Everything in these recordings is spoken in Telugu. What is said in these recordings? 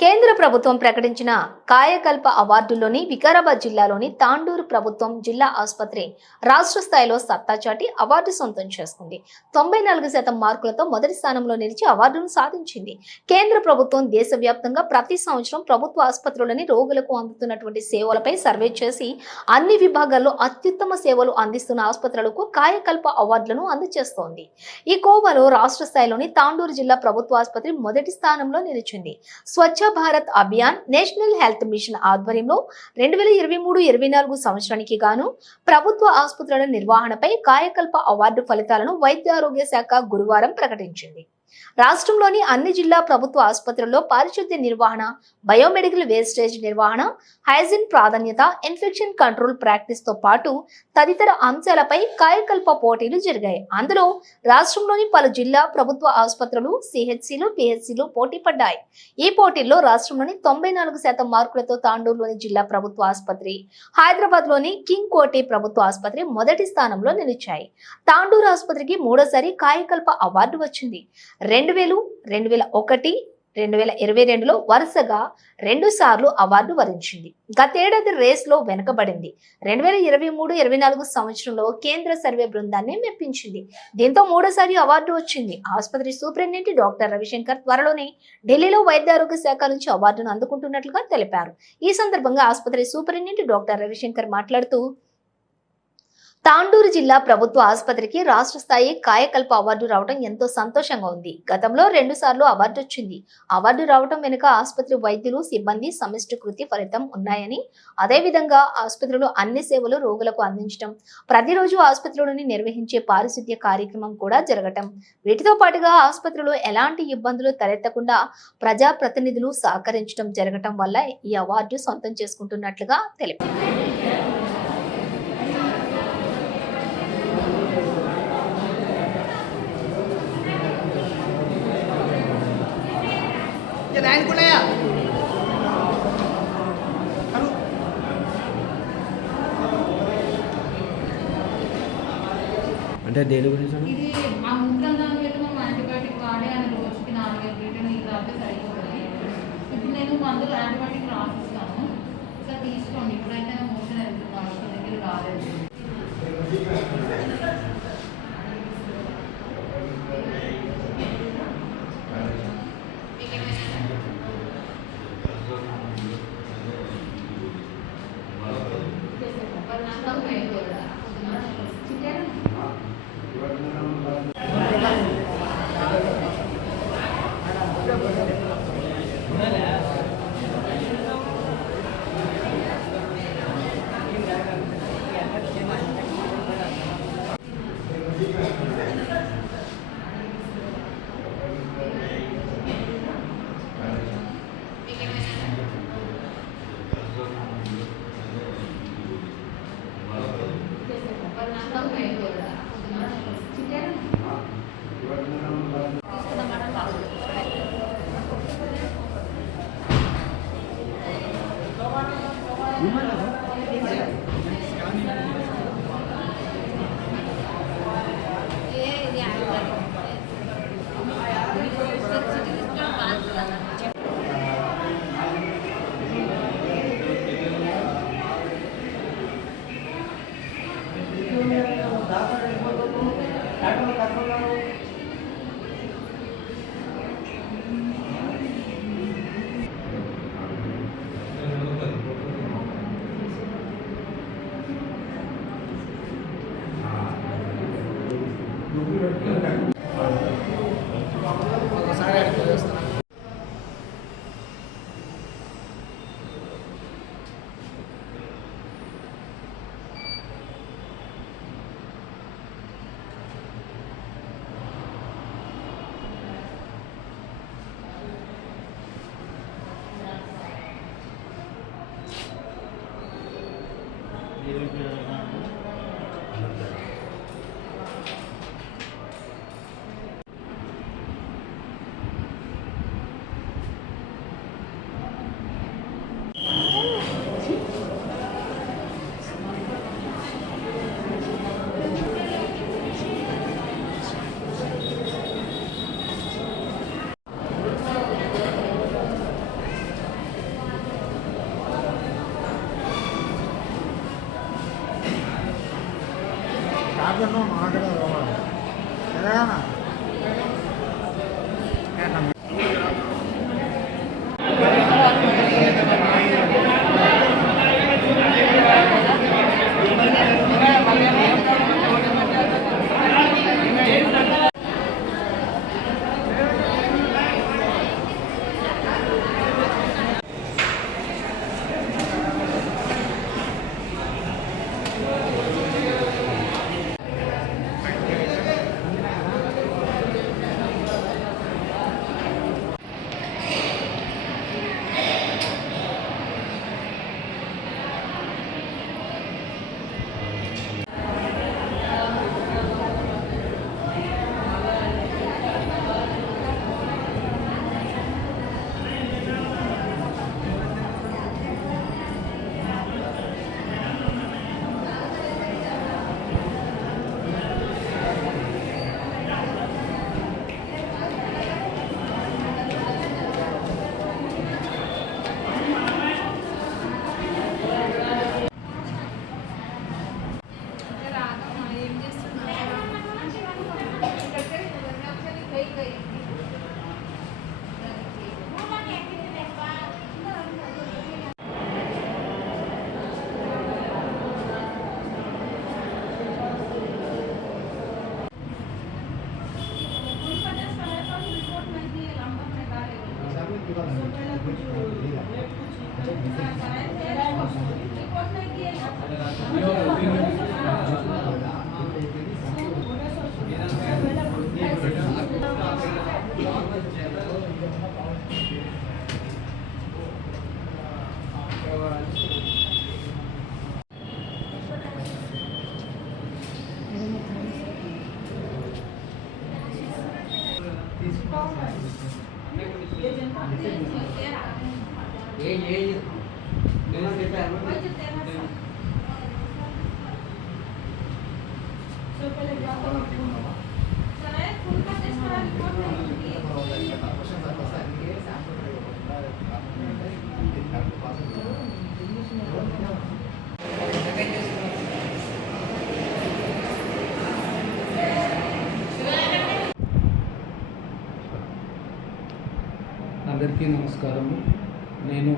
కేంద్ర ప్రభుత్వం ప్రకటించిన కాయకల్ప అవార్డులోని వికారాబాద్ జిల్లాలోని తాండూరు ప్రభుత్వం జిల్లా ఆసుపత్రి రాష్ట్ర స్థాయిలో సత్తా చాటి అవార్డు సొంతం చేసుకుంది. 94% మార్కులతో మొదటి స్థానంలో నిలిచి అవార్డును సాధించింది. కేంద్ర ప్రభుత్వం దేశవ్యాప్తంగా ప్రతి సంవత్సరం ప్రభుత్వ ఆసుపత్రులని రోగులకు అందుతున్నటువంటి సేవలపై సర్వే చేసి అన్ని విభాగాల్లో అత్యుత్తమ సేవలు అందిస్తున్న ఆసుపత్రులకు కాయకల్ప అవార్డులను అందజేస్తోంది. ఈ కోవాలో రాష్ట్ర స్థాయిలోని తాండూరు జిల్లా ప్రభుత్వ ఆసుపత్రి మొదటి స్థానంలో నిలిచింది. Swachh Bharat Abhiyan national health mission ఆధ్వర్యంలో 2023-24 సంవత్సరానికి గాను ప్రభుత్వ ఆసుపత్రుల నిర్వహణపై కాయకల్ప అవార్డు ఫలితాలను వైద్య ఆరోగ్య శాఖ గురువారం ప్రకటించింది. రాష్ట్రంలోని అన్ని జిల్లా ప్రభుత్వ ఆసుపత్రుల్లో పారిశుద్ధ్య నిర్వహణ, బయోమెడికల్ వేస్టేజ్ నిర్వహణ, హైజీన్ ప్రాధాన్యత, ఇన్ఫెక్షన్ కంట్రోల్ ప్రాక్టీస్ తో పాటు తదితర అంశాలపై కాయకల్ప పోటీలు జరిగాయి. అందులో రాష్ట్రంలోని పలు జిల్లా ప్రభుత్వ ఆసుపత్రులు, సిహెచ్సిలు, పిహెచ్సిలు పోటీ పడ్డాయి. ఈ పోటీల్లో రాష్ట్రంలోని 94% మార్కులతో తాండూరులోని జిల్లా ప్రభుత్వ ఆసుపత్రి, హైదరాబాద్ లోని కింగ్ కోటి ప్రభుత్వ ఆసుపత్రి మొదటి స్థానంలో నిలిచాయి. తాండూరు ఆసుపత్రికి మూడోసారి కాయకల్ప అవార్డు వచ్చింది. 2001, 2022లో వరుసగా 2 సార్లు అవార్డు వరించింది. గతేడాది రేస్ లో వెనుకబడింది. 2023-24 సంవత్సరంలో కేంద్ర సర్వే బృందాన్ని మెప్పించింది. దీంతో మూడోసారి అవార్డు వచ్చింది. ఆసుపత్రి సూపరింటెండెంట్ డాక్టర్ రవిశంకర్ త్వరలోనే ఢిల్లీలో వైద్య ఆరోగ్య శాఖ నుంచి అవార్డును అందుకుంటున్నట్లుగా తెలిపారు. ఈ సందర్భంగా ఆసుపత్రి సూపరింటెండెంట్ డాక్టర్ రవిశంకర్ మాట్లాడుతూ, తాండూరు జిల్లా ప్రభుత్వ ఆసుపత్రికి రాష్ట్ర స్థాయి కాయకల్ప అవార్డు రావడం ఎంతో సంతోషంగా ఉంది. గతంలో 2 సార్లు అవార్డు వచ్చింది. అవార్డు రావడం వెనుక ఆసుపత్రి వైద్యులు, సిబ్బంది సమిష్టి కృతి ఫలితం ఉన్నాయని, అదేవిధంగా ఆసుపత్రిలో అన్ని సేవలు రోగులకు అందించడం, ప్రతిరోజు ఆసుపత్రిలోని నిర్వహించే పారిశుద్ధ్య కార్యక్రమం కూడా జరగటం, వీటితో పాటుగా ఆసుపత్రిలో ఎలాంటి ఇబ్బందులు తలెత్తకుండా ప్రజా ప్రతినిధులు సహకరించడం జరగటం వల్ల ఈ అవార్డు సొంతం చేసుకుంటున్నట్లుగా తెలిపారు. అంటే దేని గురించి ఇది ఆ ముక్కలు దాని పెట్టి మనం యాంటీబయాటిక్ వాడే అని రోజుకి 4-5 లీటర్లు నీళ్ళు తాగితే సరిపోతుంది. ఇప్పుడు నేను మందులు యాంటీబయాటిక్ రాసిస్తాను, ఇట్లా తీసుకోండి. ఇప్పుడైతే మోషన్ వెళ్తుంది, డాక్టర్ దగ్గర రాలేదు. ఆగను ఆగదు ఎలాగనా అందరికీ నమస్కారము. నేను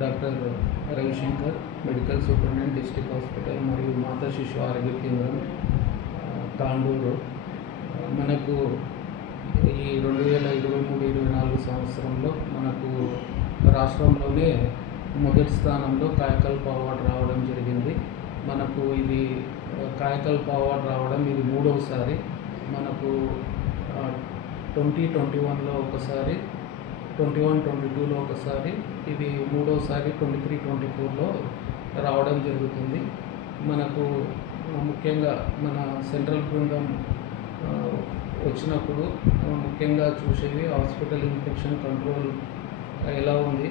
doctor Ravishankar, medical superintendent, district hospital మరియు మాతా శిశు ఆరోగ్య కేంద్రం, తాండూరు. మనకు ఈ 2023-24 సంవత్సరంలో మనకు రాష్ట్రంలోనే మొదటి స్థానంలో కాయకల్ప అవార్డు రావడం జరిగింది. మనకు ఇది కాయకల్ప అవార్డు రావడం ఇది మూడవసారి. మనకు 2021లో ఒకసారి, 21-22లో ఒకసారి, ఇది మూడోసారి 23-24లో రావడం జరుగుతుంది. మనకు ముఖ్యంగా మన సెంట్రల్ బృందం వచ్చినప్పుడు ముఖ్యంగా చూసేవి హాస్పిటల్ ఇన్ఫెక్షన్ కంట్రోల్ ఎలా ఉంది,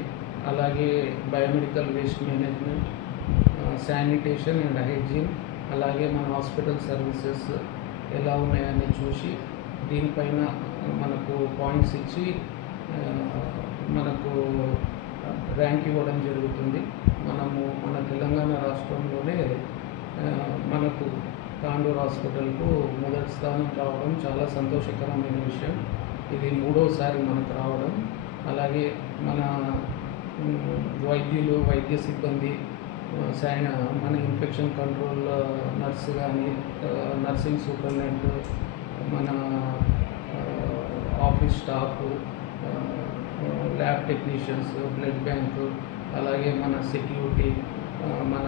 అలాగే biomedical waste management, sanitation and hygiene, అలాగే మన హాస్పిటల్ సర్వీసెస్ ఎలా ఉన్నాయని చూసి దీనిపైన మనకు పాయింట్స్ ఇచ్చి మనకు ర్యాంక్ ఇవ్వడం జరుగుతుంది. మనము మన తెలంగాణ రాష్ట్రంలోనే మనకు తాండూరు హాస్పిటల్కు మొదటి స్థానం రావడం చాలా సంతోషకరమైన విషయం. ఇది మూడోసారి మనకు రావడం. అలాగే మన వైద్యులు, వైద్య సిబ్బంది, మన ఇన్ఫెక్షన్ కంట్రోల్ నర్సు కానీ, నర్సింగ్ సూపరింటెండెంట్, మన office staff, lab technicians, blood bank, అలాగే మన సెక్యూరిటీ, మన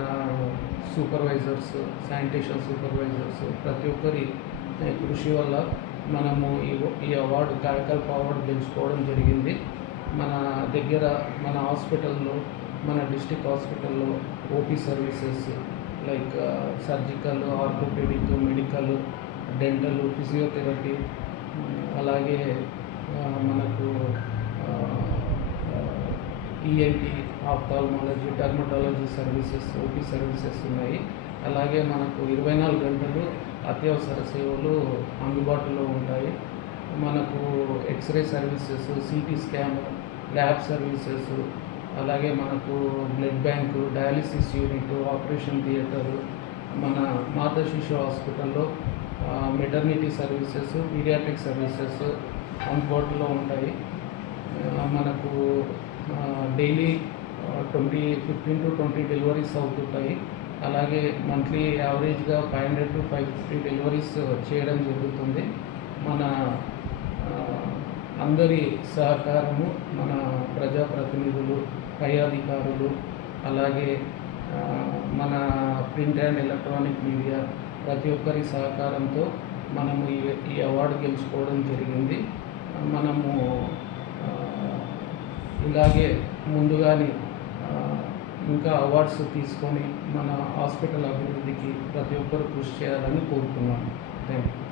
సూపర్వైజర్స్, శానిటేషన్ సూపర్వైజర్స్, ప్రతి ఒక్కరి కృషి వల్ల మనము ఈ అవార్డు, కాయకల్ప అవార్డు గెలుచుకోవడం జరిగింది. మన దగ్గర మన హాస్పిటల్లో, మన డిస్ట్రిక్ట్ హాస్పిటల్లో OP services like surgical, orthopaedic, medical, dental, physiotherapy, అలాగే మనకు ENT, ophthalmology, dermatology services, OP services ఉన్నాయి. అలాగే మనకు 24 గంటలు అత్యవసర సేవలు అందుబాటులో ఉంటాయి. మనకు x-ray services, CT scan, lab services, అలాగే మనకు blood bank, dialysis unit, operation theatre, మన మాతా శిశు హాస్పిటల్లో మెటర్నిటీ సర్వీసెస్, పీడియాట్రిక్ సర్వీసెస్ అందుబాటులో ఉంటాయి. మనకు డైలీ 15 to 20 డెలివరీస్ అవుతుంటాయి. అలాగే మంత్లీ యావరేజ్గా 500 to 550 డెలివరీస్ చేయడం జరుగుతుంది. మన అందరి సహకారము, మన ప్రజాప్రతినిధులు, పై అధికారులు, అలాగే మన ప్రింట్ అండ్ ఎలక్ట్రానిక్ మీడియా ప్రతి ఒక్కరి సహకారంతో మనము ఈ అవార్డు గెలుచుకోవడం జరిగింది. మనము ఇలాగే ముందుగానే ఇంకా అవార్డ్స్ తీసుకొని మన హాస్పిటల్ అభివృద్ధికి ప్రతి ఒక్కరు కృషి చేయాలని కోరుతున్నాను. Thank you.